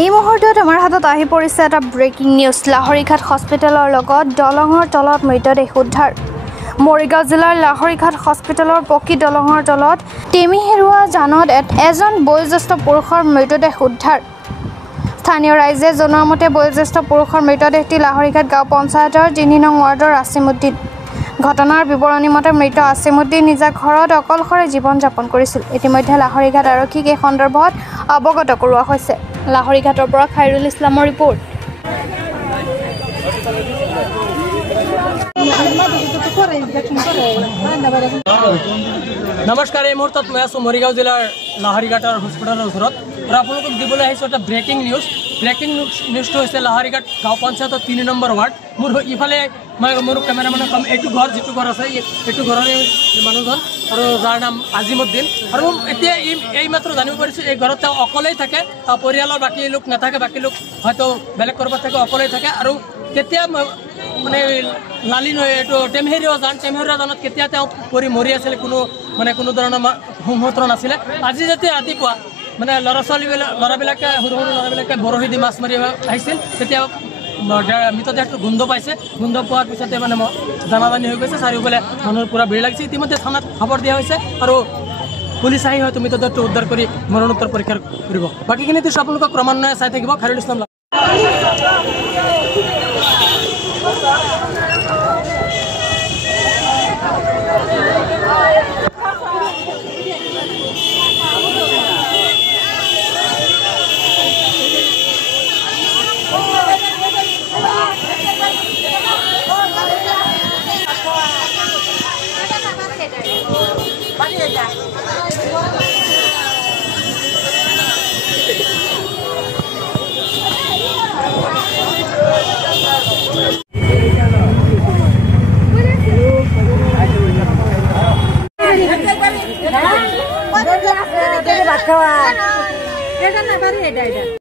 এই মুহূৰ্তত আমাৰ হাতত আহি পৰিছে এটা ব্ৰেকিং নিউজ। লাহৰীঘাট হস্পিটেলৰ লগত দলঙৰ তলত মৃতদেহ উদ্ধাৰ। মৰিগাঁও জিলাৰ লাহৰীঘাট হস্পিটেলৰ পকী দলঙৰ তলত টেমি হেৰুৱা জানত এজন বয়োজ্যেষ্ঠ পুৰুষৰ মৃতদেহ উদ্ধাৰ। স্থানীয় ৰাইজে জনোৱা মতে বয়োজ্যেষ্ঠ পুৰুষৰ মৃতদেহটি লাহৰীঘাট গাঁও পঞ্চায়তৰ ৩ নং ৱাৰ্ডৰ আছিমুদ্দিন। ঘটনাৰ বিৱৰণী মতে মৃত আছিমুদ্দিন নিজা ঘৰত অকলশৰে জীৱন যাপন কৰিছিল। ইতিমধ্যে লাহৰীঘাট আৰক্ষীক এই সন্দৰ্ভত অৱগত কৰোৱা হৈছে। লাহৰীঘাটৰ পৰা খাইৰুল ইছলামৰ ৰিপৰ্ট। নমস্কাৰ, এই মুহূৰ্তত মই আছোঁ মৰিগাঁও জিলাৰ লাহৰীঘাটৰ হস্পিটেলৰ ওচৰত আৰু আপোনালোকক দিবলৈ আহিছোঁ এটা ব্ৰেকিং নিউজ। ব্ৰেকিং নিউজটো হৈছে লাহৰীঘাট গাঁও পঞ্চায়তৰ ৩ নম্বৰ ৱাৰ্ড। মোৰ ইফালে মই মোৰ কেমেৰামেনক ক'ম, এইটো ঘৰ যিটো ঘৰ আছে এইটো ঘৰৰে মানুহজন আৰু যাৰ নাম আজিমুদ্দিন। আৰু এতিয়া এই মাত্ৰ জানিব পাৰিছোঁ এই ঘৰত তেওঁ অকলেই থাকে, পৰিয়ালৰ বাকী লোক নাথাকে, বাকী লোক হয়তো বেলেগ ক'ৰবাত থাকে, অকলেই থাকে। আৰু কেতিয়া মানে এইটো টেমহেৰুৱা জানত কেতিয়া তেওঁ মৰি আছিলে, কোনো ধৰণৰ সংসত্ৰ নাছিলে। আজি যেতিয়া ৰাতিপুৱা মানে ল'ৰাবিলাকে সৰু ল'ৰাবিলাকে বৰশী দি মাছ মাৰি আহিছিল, তেতিয়া মৃতদেহটো গোন্ধ পাইছে। গোন্ধ পোৱাৰ পিছতে মানে জানাজানি হৈ গৈছে, চাৰিওফালে মানুহৰ পূৰা ভিৰ লাগিছে। ইতিমধ্যে থানাত খবৰ দিয়া হৈছে আৰু পুলিচ আহি হয়তো মৃতদেহটো উদ্ধাৰ কৰি মৰণোত্তৰ পৰীক্ষা কৰিব। বাকীখিনি দৃশ্য আপোনালোকক ক্ৰমান্বয়ে চাই থাকিব। খাইৰুল ইছলাম।